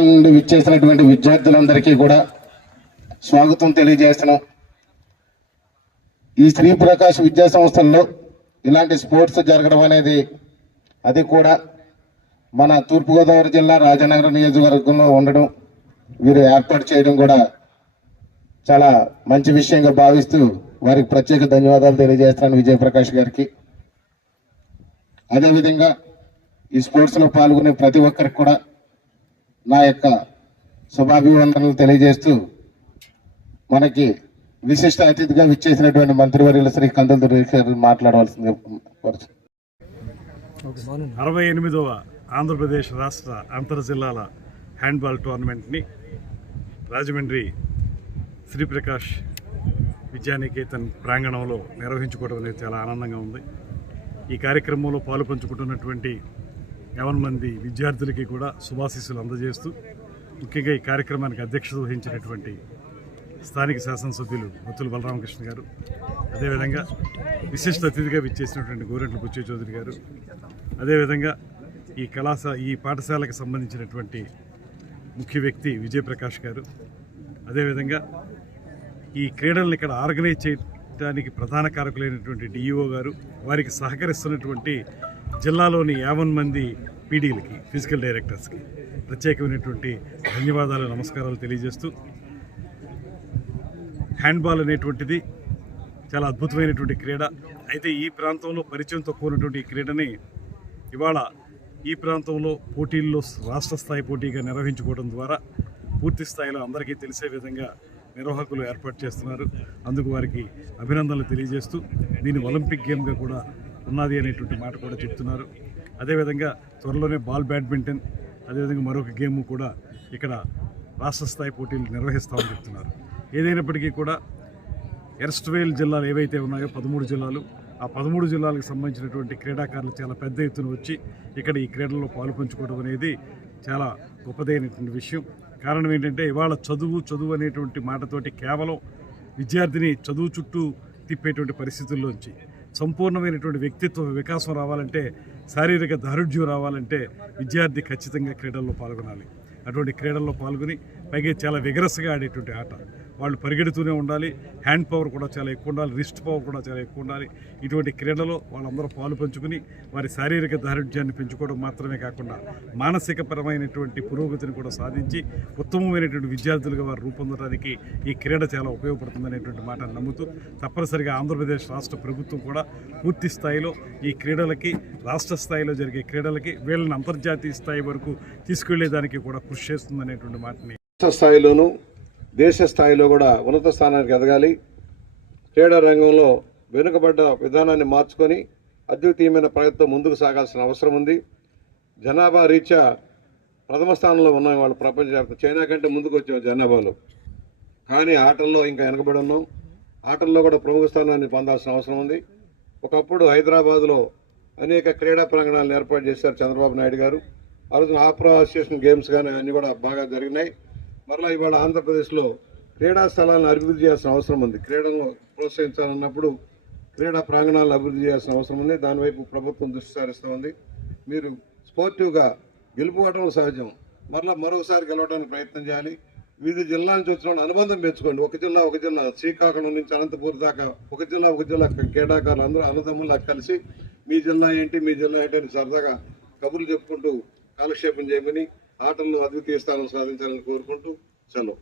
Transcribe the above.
నుండి విచ్చేసినటువంటి విద్యార్థులందరికీ కూడా స్వాగతం తెలియజేస్తున్నాం. ఈ శ్రీ ప్రకాష్ విద్యా సంస్థల్లో ఇలాంటి స్పోర్ట్స్ జరగడం అనేది అది కూడా మన తూర్పుగోదావరి జిల్లా రాజనగరం నియోజకవర్గంలో ఉండడం వీరు ఏర్పాటు చేయడం కూడా చాలా మంచి విషయంగా భావిస్తూ వారికి ప్రత్యేక ధన్యవాదాలు తెలియజేస్తున్నాను విజయప్రకాష్ గారికి. అదేవిధంగా ఈ స్పోర్ట్స్లో పాల్గొనే ప్రతి ఒక్కరికి కూడా నా యొక్క శుభాభివందనలు తెలియజేస్తూ మనకి విశిష్ట అతిథిగా విచ్చేసినటువంటి మంత్రివర్యుల శ్రీ కందుల దుర్గేష్ మాట్లాడవలసింది అరవై ఎనిమిదవ ఆంధ్రప్రదేశ్ రాష్ట్ర అంతర్ జిల్లాల హ్యాండ్బాల్ టోర్నమెంట్ని రాజమండ్రి శ్రీప్రకాష్ విద్యానికేతన్ ప్రాంగణంలో నిర్వహించుకోవడం అనేది చాలా ఆనందంగా ఉంది. ఈ కార్యక్రమంలో పాలు పంచుకుంటున్నటువంటి యావన్ మంది విద్యార్థులకి కూడా శుభాశీస్సులు అందజేస్తూ ముఖ్యంగా ఈ కార్యక్రమానికి అధ్యక్షత వహించినటువంటి స్థానిక శాసనసభ్యులు మత్తుల బలరామకృష్ణ గారు అదేవిధంగా విశిష్ట అతిథిగా విచ్చేసినటువంటి గోరెంట్ల బుచ్చ చౌదరి గారు అదేవిధంగా ఈ కళాశా ఈ పాఠశాలకు సంబంధించినటువంటి ముఖ్య వ్యక్తి విజయప్రకాష్ గారు అదేవిధంగా ఈ క్రీడలను ఇక్కడ ఆర్గనైజ్ చేయడానికి ప్రధాన కారకులైనటువంటి డిఈఓ గారు వారికి సహకరిస్తున్నటువంటి జిల్లాలోని యావన్ మంది పీడీలకి ఫిజికల్ డైరెక్టర్స్కి ప్రత్యేకమైనటువంటి ధన్యవాదాలు నమస్కారాలు తెలియజేస్తూ హ్యాండ్బాల్ అనేటువంటిది చాలా అద్భుతమైనటువంటి క్రీడ. అయితే ఈ ప్రాంతంలో పరిచయం తక్కువ ఉన్నటువంటి ఈ క్రీడని ఇవాళ ఈ ప్రాంతంలో పోటీల్లో రాష్ట్ర స్థాయి పోటీగా నిర్వహించుకోవడం ద్వారా పూర్తి స్థాయిలో అందరికీ తెలిసే విధంగా నిర్వాహకులు ఏర్పాటు చేస్తున్నారు. అందుకు వారికి అభినందనలు తెలియజేస్తూ దీన్ని ఒలింపిక్ గేమ్గా కూడా ఉన్నది అనేటువంటి మాట కూడా చెప్తున్నారు. అదేవిధంగా త్వరలోనే బాల్ బ్యాడ్మింటన్ అదేవిధంగా మరొక గేమ్ కూడా ఇక్కడ రాష్ట్ర స్థాయి పోటీలు నిర్వహిస్తామని చెప్తున్నారు. ఏదైనప్పటికీ కూడా ఎర్స్ట్వేల్ జిల్లాలు ఏవైతే ఉన్నాయో పదమూడు జిల్లాలు ఆ పదమూడు జిల్లాలకు సంబంధించినటువంటి క్రీడాకారులు చాలా పెద్ద ఎత్తున వచ్చి ఇక్కడ ఈ క్రీడల్లో పాల్పంచుకోవడం అనేది చాలా గొప్పదైనటువంటి విషయం. కారణం ఏంటంటే ఇవాళ చదువు చదువు అనేటువంటి మాటతోటి కేవలం విద్యార్థిని చదువు చుట్టూ తిప్పేటువంటి పరిస్థితుల్లోంచి సంపూర్ణమైనటువంటి వ్యక్తిత్వ వికాసం రావాలంటే శారీరక దారుఢ్యం రావాలంటే విద్యార్థి ఖచ్చితంగా క్రీడల్లో పాల్గొనాలి. అటువంటి క్రీడల్లో పాల్గొని పైగా చాలా విగరస్గా ఆడేటువంటి ఆట. వాళ్ళు పరిగెడుతూనే ఉండాలి. హ్యాండ్ పవర్ కూడా చాలా ఎక్కువ ఉండాలి. రిస్ట్ పవర్ కూడా చాలా ఎక్కువ ఉండాలి. ఇటువంటి క్రీడలో వాళ్ళందరూ పాలు పంచుకుని వారి శారీరక దారుఢ్యాన్ని పెంచుకోవడం మాత్రమే కాకుండా మానసిక పరమైనటువంటి పురోగతిని కూడా సాధించి ఉత్తమమైనటువంటి విద్యార్థులుగా వారు రూపొందడానికి ఈ క్రీడ చాలా ఉపయోగపడుతుందనేటువంటి మాట నమ్ముతూ తప్పనిసరిగా ఆంధ్రప్రదేశ్ రాష్ట్ర ప్రభుత్వం కూడా పూర్తి స్థాయిలో ఈ క్రీడలకి రాష్ట్ర స్థాయిలో జరిగే క్రీడలకి వీళ్ళని అంతర్జాతీయ స్థాయి వరకు తీసుకెళ్ళేదానికి కూడా కృషి చేస్తుందనేటువంటి మాటని రాష్ట్ర స్థాయిలోనూ దేశ స్థాయిలో కూడా ఉన్నత స్థానానికి ఎదగాలి. క్రీడా రంగంలో వెనుకబడ్డ విధానాన్ని మార్చుకొని అద్వితీయమైన ప్రయత్నం ముందుకు సాగాల్సిన అవసరం ఉంది. జనాభా రీత్యా ప్రథమ స్థానంలో ఉన్నాయి వాళ్ళు ప్రపంచవ్యాప్తంగా చైనా కంటే ముందుకు వచ్చాం జనాభాలో. కానీ ఆటల్లో ఇంకా వెనకబడి ఉన్నాం. ఆటల్లో కూడా ప్రముఖ స్థానాన్ని పొందాల్సిన అవసరం ఉంది. ఒకప్పుడు హైదరాబాద్లో అనేక క్రీడా ప్రాంగణాలను ఏర్పాటు చేశారు చంద్రబాబు నాయుడు గారు. ఆ రోజున ఆప్రో అసోసియేషన్ గేమ్స్ కానీ అన్నీ కూడా బాగా జరిగినాయి. మరలా ఇవాళ ఆంధ్రప్రదేశ్లో క్రీడా స్థలాలను అభివృద్ధి చేయాల్సిన అవసరం ఉంది. క్రీడను ప్రోత్సహించాలన్నప్పుడు క్రీడా ప్రాంగణాలను అభివృద్ధి చేయాల్సిన అవసరం ఉంది. దానివైపు ప్రభుత్వం దృష్టి సారిస్తూ ఉంది. మీరు స్పోర్టివ్గా గెలుపుకోవడం సహజం. మరలా మరోసారి గెలవడానికి ప్రయత్నం చేయాలి. వివిధ జిల్లా నుంచి వచ్చిన అనుబంధం పెంచుకోండి. ఒక జిల్లా ఒక జిల్లా శ్రీకాకుళం నుంచి అనంతపూర్ దాకా ఒక జిల్లా ఒక జిల్లా క్రీడాకారులు అందరూ అన్నదమ్ములా కలిసి మీ జిల్లా ఏంటి మీ జిల్లా ఏంటి అని సరదాగా కబుర్లు చెప్పుకుంటూ కాలక్షేపం చేయమని ఆటల్లో అద్వితీయ స్థానం సాధించాలని కోరుకుంటూ సెలవు.